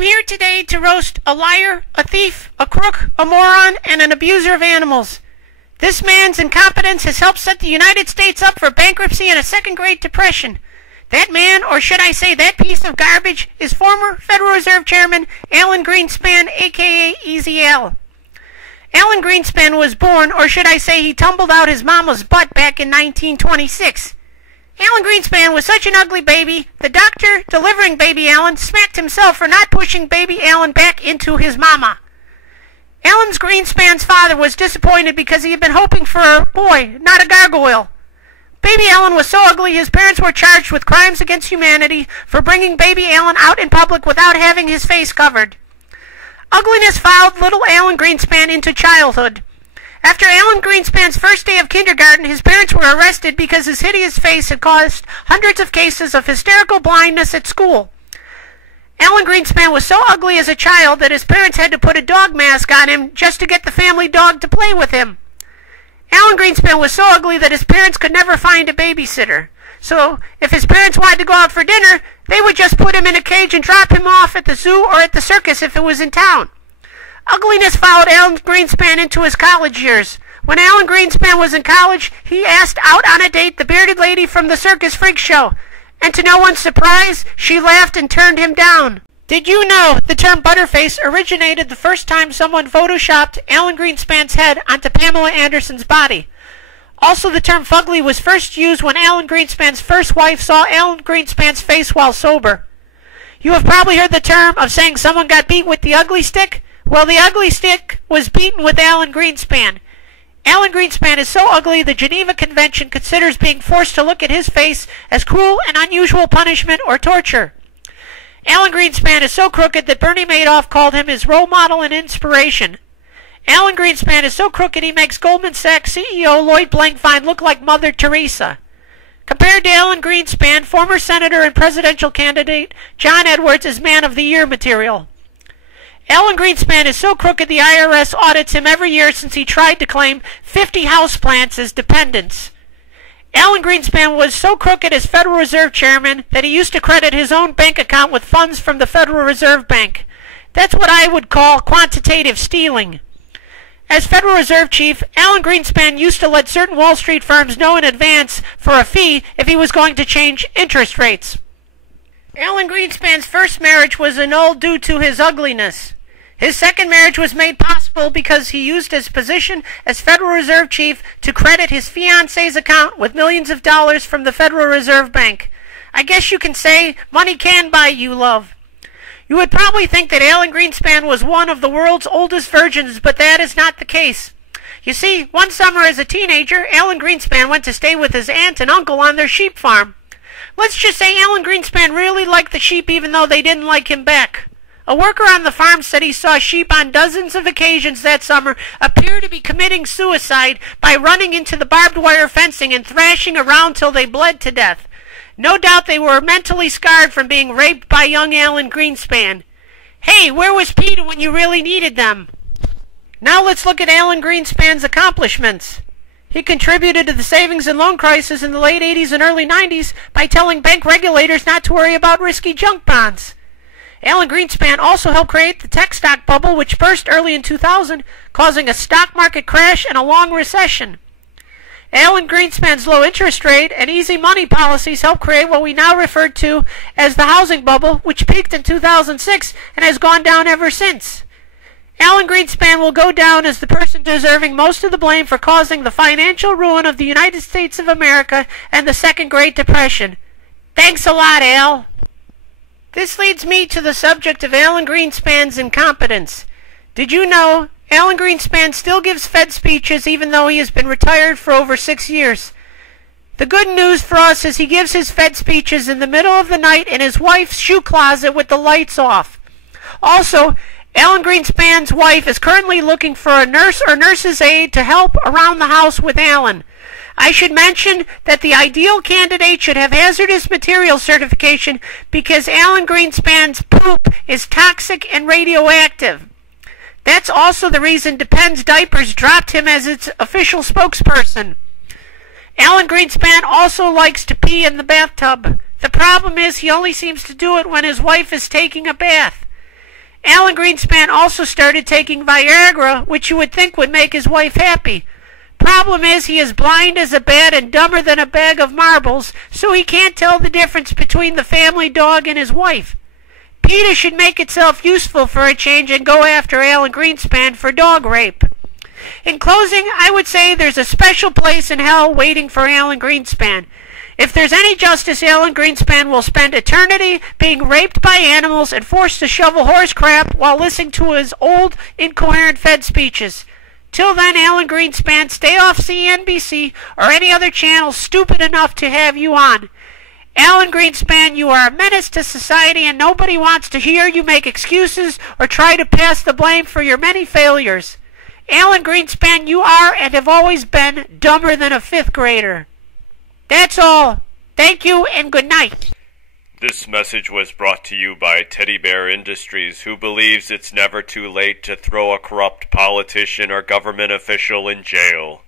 I'm here today to roast a liar, a thief, a crook, a moron, and an abuser of animals. This man's incompetence has helped set the United States up for bankruptcy and a second Great Depression. That man, or should I say that piece of garbage, is former Federal Reserve Chairman Alan Greenspan, a.k.a. Easy Al. Alan Greenspan was born, or should I say he tumbled out his mama's butt back in 1926. Alan Greenspan was such an ugly baby, the doctor delivering baby Alan smacked himself for not pushing baby Alan back into his mama. Alan Greenspan's father was disappointed because he had been hoping for a boy, not a gargoyle. Baby Alan was so ugly his parents were charged with crimes against humanity for bringing baby Alan out in public without having his face covered. Ugliness followed little Alan Greenspan into childhood. After Alan Greenspan's first day of kindergarten, his parents were arrested because his hideous face had caused hundreds of cases of hysterical blindness at school. Alan Greenspan was so ugly as a child that his parents had to put a dog mask on him just to get the family dog to play with him. Alan Greenspan was so ugly that his parents could never find a babysitter. So if his parents wanted to go out for dinner, they would just put him in a cage and drop him off at the zoo or at the circus if it was in town. Ugliness followed Alan Greenspan into his college years. When Alan Greenspan was in college, he asked out on a date the bearded lady from the circus freak show. And to no one's surprise, she laughed and turned him down. Did you know the term butterface originated the first time someone photoshopped Alan Greenspan's head onto Pamela Anderson's body? Also, the term fugly was first used when Alan Greenspan's first wife saw Alan Greenspan's face while sober. You have probably heard the term of saying someone got beat with the ugly stick. Well, the ugly stick was beaten with Alan Greenspan. Alan Greenspan is so ugly the Geneva Convention considers being forced to look at his face as cruel and unusual punishment or torture. Alan Greenspan is so crooked that Bernie Madoff called him his role model and inspiration. Alan Greenspan is so crooked he makes Goldman Sachs CEO Lloyd Blankfein look like Mother Teresa. Compared to Alan Greenspan, former Senator and presidential candidate John Edwards is Man of the Year material. Alan Greenspan is so crooked the IRS audits him every year since he tried to claim 50 houseplants as dependents. Alan Greenspan was so crooked as Federal Reserve Chairman that he used to credit his own bank account with funds from the Federal Reserve Bank. That's what I would call quantitative stealing. As Federal Reserve Chief, Alan Greenspan used to let certain Wall Street firms know in advance for a fee if he was going to change interest rates. Alan Greenspan's first marriage was annulled due to his ugliness. His second marriage was made possible because he used his position as Federal Reserve Chief to credit his fiancée's account with millions of dollars from the Federal Reserve Bank. I guess you can say money can buy you love. You would probably think that Alan Greenspan was one of the world's oldest virgins, but that is not the case. You see, one summer as a teenager, Alan Greenspan went to stay with his aunt and uncle on their sheep farm. Let's just say Alan Greenspan really liked the sheep even though they didn't like him back. A worker on the farm said he saw sheep on dozens of occasions that summer appear to be committing suicide by running into the barbed wire fencing and thrashing around till they bled to death. No doubt they were mentally scarred from being raped by young Alan Greenspan. Hey, where was PETA when you really needed them? Now let's look at Alan Greenspan's accomplishments. He contributed to the savings and loan crisis in the late 80s and early 90s by telling bank regulators not to worry about risky junk bonds. Alan Greenspan also helped create the tech stock bubble, which burst early in 2000, causing a stock market crash and a long recession. Alan Greenspan's low interest rate and easy money policies helped create what we now refer to as the housing bubble, which peaked in 2006 and has gone down ever since. Alan Greenspan will go down as the person deserving most of the blame for causing the financial ruin of the United States of America and the Second Great Depression. Thanks a lot, Al. This leads me to the subject of Alan Greenspan's incompetence. Did you know Alan Greenspan still gives Fed speeches even though he has been retired for over 6 years? The good news for us is he gives his Fed speeches in the middle of the night in his wife's shoe closet with the lights off. Also, Alan Greenspan's wife is currently looking for a nurse or nurse's aide to help around the house with Alan. I should mention that the ideal candidate should have hazardous material certification because Alan Greenspan's poop is toxic and radioactive. That's also the reason Depends Diapers dropped him as its official spokesperson. Alan Greenspan also likes to pee in the bathtub. The problem is he only seems to do it when his wife is taking a bath. Alan Greenspan also started taking Viagra, which you would think would make his wife happy. Problem is, he is blind as a bat and dumber than a bag of marbles, so he can't tell the difference between the family dog and his wife. PETA should make itself useful for a change and go after Alan Greenspan for dog rape. In closing, I would say there's a special place in hell waiting for Alan Greenspan. If there's any justice, Alan Greenspan will spend eternity being raped by animals and forced to shovel horse crap while listening to his old, incoherent Fed speeches. Till then, Alan Greenspan, stay off CNBC or any other channel stupid enough to have you on. Alan Greenspan, you are a menace to society and nobody wants to hear you make excuses or try to pass the blame for your many failures. Alan Greenspan, you are and have always been dumber than a fifth grader. That's all. Thank you and good night. This message was brought to you by Teddy Bear Industries, who believes it's never too late to throw a corrupt politician or government official in jail.